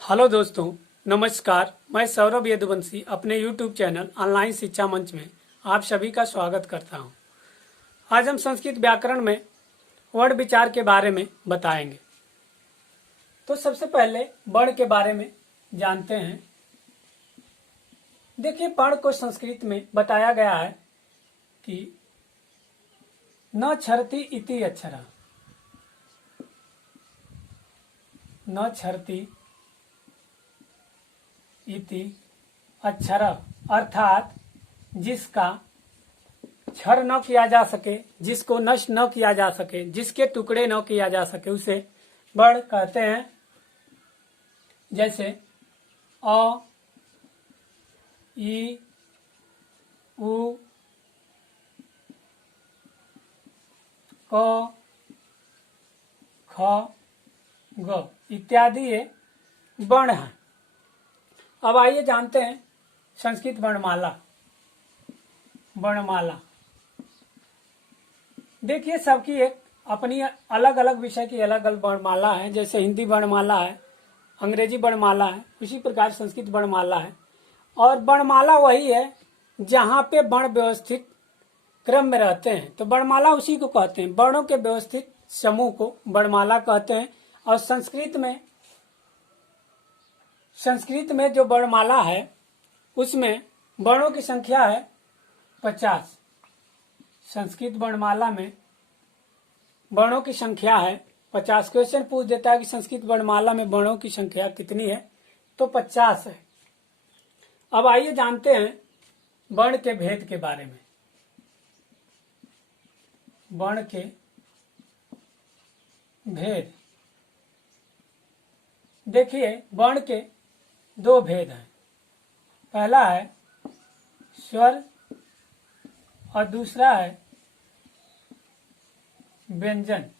Hello दोस्तों, नमस्कार। मैं सौरभ यदुवंशी अपने YouTube चैनल ऑनलाइन शिक्षा मंच में आप सभी का स्वागत करता हूं। आज हम संस्कृत व्याकरण में वर्ण विचार के बारे में बताएंगे। तो सबसे पहले वर्ण के बारे में जानते हैं। देखिए, वर्ण को संस्कृत में बताया गया है कि न क्षरति इति अक्षरः, न क्षरति इति अक्षर, अर्थात जिसका क्षर न किया जा सके, जिसको नष्ट न किया जा सके, जिसके टुकड़े न किया जा सके, उसे वर्ण कहते हैं। जैसे अ, ई, उ, क, ख, ग इत्यादि ये वर्ण हैं। अब आइए जानते हैं संस्कृत वर्णमाला। वर्णमाला देखिए, सबकी एक अपनी अलग अलग विषय की अलग अलग वर्णमाला है। जैसे हिंदी वर्णमाला है, अंग्रेजी वर्णमाला है, उसी प्रकार संस्कृत वर्णमाला है। और वर्णमाला वही है जहाँ पे वर्ण व्यवस्थित क्रम में रहते हैं, तो वर्णमाला उसी को कहते हैं। वर्णों के व्यवस्थित समूह को वर्णमाला कहते हैं। और संस्कृत में जो वर्णमाला है उसमें वर्णों की संख्या है 50। संस्कृत वर्णमाला में वर्णों की संख्या है 50। क्वेश्चन पूछ देता है कि संस्कृत वर्णमाला में वर्णों की संख्या कितनी है, तो 50 है। अब आइए जानते हैं वर्ण के भेद के बारे में। वर्ण के भेद देखिए, वर्ण के दो भेद हैं। पहला है स्वर और दूसरा है व्यंजन।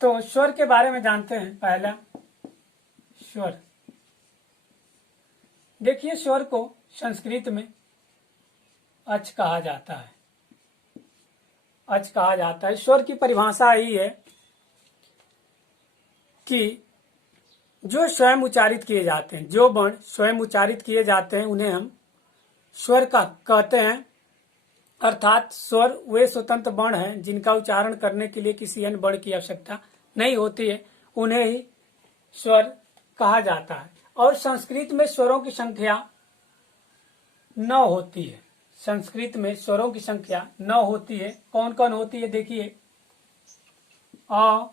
तो स्वर के बारे में जानते हैं। पहला स्वर, देखिए स्वर को संस्कृत में अच कहा जाता है। अच कहा जाता है। स्वर की परिभाषा यही है कि जो स्वयं उच्चारित किए जाते हैं, जो वर्ण स्वयं उच्चारित किए जाते हैं, उन्हें हम स्वर का कहते हैं। अर्थात स्वर वे स्वतंत्र वर्ण हैं जिनका उच्चारण करने के लिए किसी अन्य वर्ण की आवश्यकता नहीं होती है, उन्हें ही स्वर कहा जाता है। और संस्कृत में स्वरों की संख्या 9 होती है। संस्कृत में स्वरों की संख्या 9 होती है। कौन कौन होती है? देखिए, अ,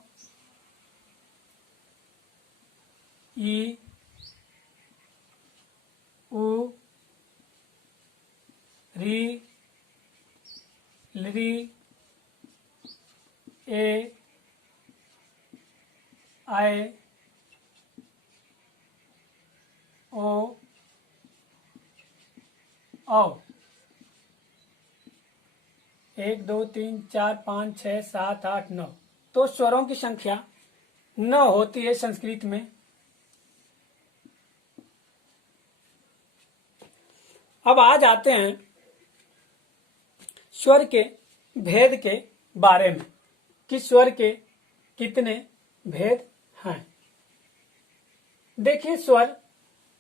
ई, उ, री, लृ, ए, आय, ओ, औ। 1 2 3 4 5 6 7 8 9। तो स्वरों की संख्या 9 होती है संस्कृत में। अब आ जाते हैं स्वर के भेद के बारे में कि स्वर के कितने भेद हैं। देखिए, स्वर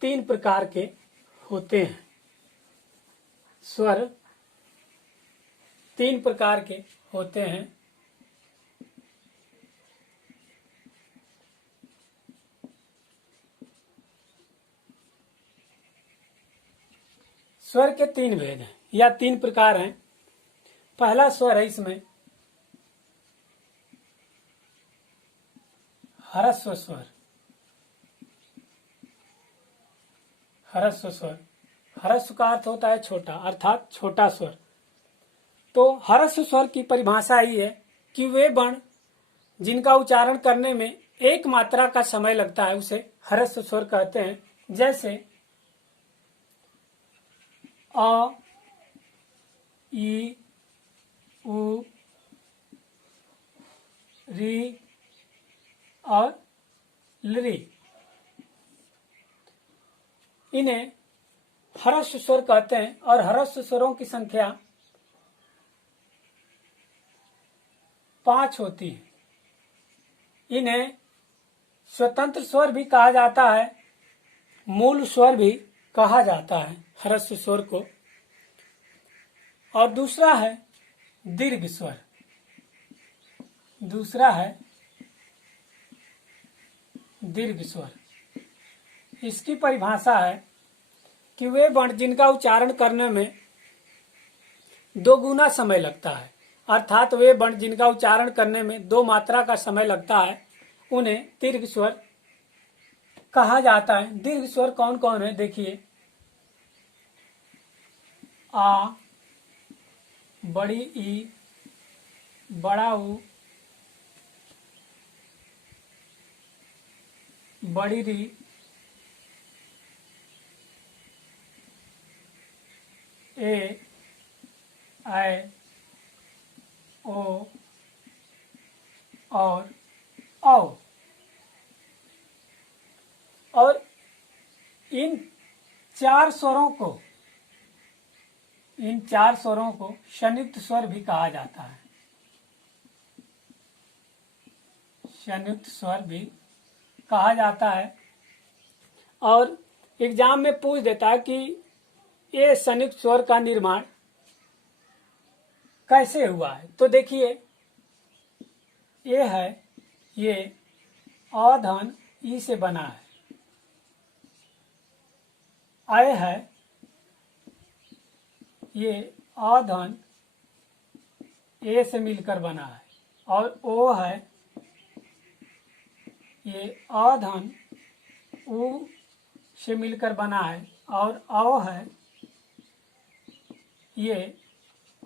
3 प्रकार के होते हैं। स्वर 3 प्रकार के होते हैं। स्वर के 3 भेद हैं या 3 प्रकार हैं। पहला स्वर है इसमें ह्रस्व स्वर। ह्रस्व स्वर, ह्रस्व का अर्थ होता है छोटा, अर्थात छोटा स्वर। तो ह्रस्व स्वर की परिभाषा यही है कि वे वर्ण जिनका उच्चारण करने में एक मात्रा का समय लगता है उसे ह्रस्व स्वर कहते हैं। जैसे अ, ई, उ, री और लृ, इन्हें ह्रस्व स्वर कहते हैं। और ह्रस्व स्वरों की संख्या 5 होती है। इन्हें स्वतंत्र स्वर भी कहा जाता है, मूल स्वर भी कहा जाता है ह्रस्व स्वर को। और दूसरा है दीर्घ स्वर। दूसरा है दीर्घ स्वर। इसकी परिभाषा है कि वे वर्ण जिनका उच्चारण करने में 2 गुना समय लगता है, अर्थात वे वर्ण जिनका उच्चारण करने में 2 मात्रा का समय लगता है, उन्हें दीर्घ स्वर कहा जाता है। दीर्घ स्वर कौन कौन है देखिए, आ, बड़ी ई, बड़ा ऊ, बड़ी री, ए, ऐ, ओ और औ। और इन 4 स्वरों को संयुक्त स्वर भी कहा जाता है। संयुक्त स्वर भी कहा जाता है। और एग्जाम में पूछ देता है कि ये संयुक्त स्वर का निर्माण कैसे हुआ है। तो देखिए, ये अ धन ई से बना है, ऐ है, ये अ धन ए से मिलकर बना है, और ओ है, ये अ धन उ से मिलकर बना है, और औ है, ये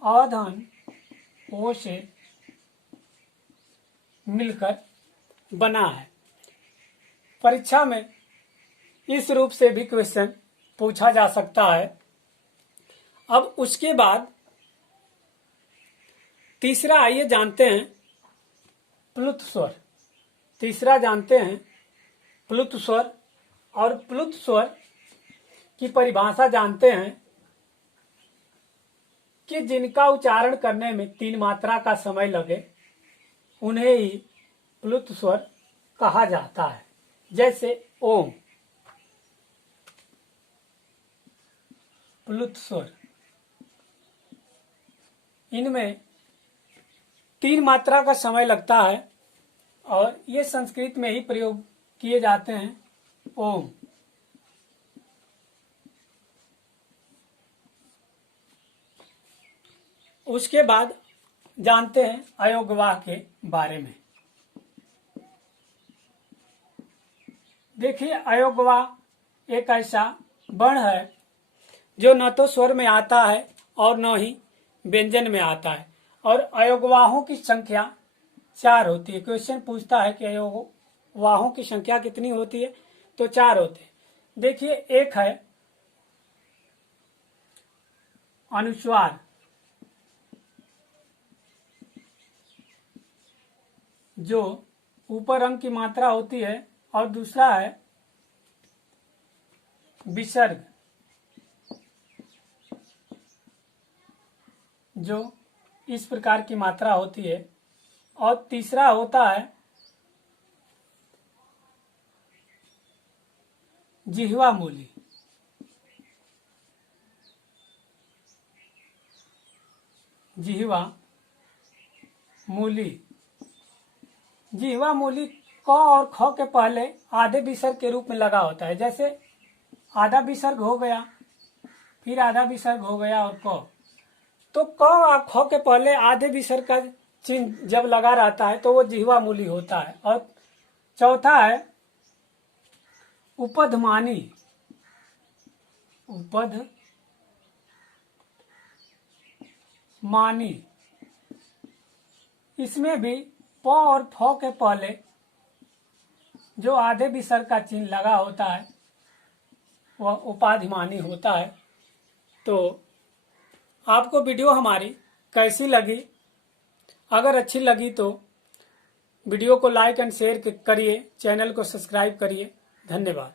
अ धन ओ से मिलकर बना है। परीक्षा में इस रूप से भी क्वेश्चन पूछा जा सकता है। अब उसके बाद तीसरा आइए जानते हैं प्लुत स्वर। तीसरा जानते हैं प्लुत स्वर। और प्लुत स्वर की परिभाषा जानते हैं कि जिनका उच्चारण करने में 3 मात्रा का समय लगे, उन्हें ही प्लुत स्वर कहा जाता है। जैसे ओम, प्लुत स्वर, इनमें 3 मात्रा का समय लगता है और ये संस्कृत में ही प्रयोग किए जाते हैं। ओम। उसके बाद जानते हैं अयोगवाह के बारे में। देखिए, अयोगवाह एक ऐसा वर्ण है जो न तो स्वर में आता है और न ही व्यंजन में आता है, और अयोगवाहों की संख्या 4 होती है। क्वेश्चन पूछता है कि अयोगवाहों की संख्या कितनी होती है, तो 4 होते हैं। देखिए, एक है अनुस्वार, जो ऊपर अंग की मात्रा होती है, और दूसरा है विसर्ग, जो इस प्रकार की मात्रा होती है, और तीसरा होता है जिह्वा मूली। जिह्वा मूली। जिह्वा मूली क और ख के पहले आधे विसर्ग के रूप में लगा होता है। जैसे आधा विसर्ग हो गया, फिर आधा विसर्ग हो गया और क, तो क और ख के पहले आधे विसर्ग का चिन्ह जब लगा रहता है तो वो जिह्वा मूली होता है। और चौथा है उपधमानी। उपधमानी, इसमें भी प और फ के पहले जो आधे विसर्ग का चिन्ह लगा होता है वह उपाधिमानी होता है। तो आपको वीडियो हमारी कैसी लगी? अगर अच्छी लगी तो वीडियो को लाइक एंड शेयर करिए, चैनल को सब्सक्राइब करिए। धन्यवाद।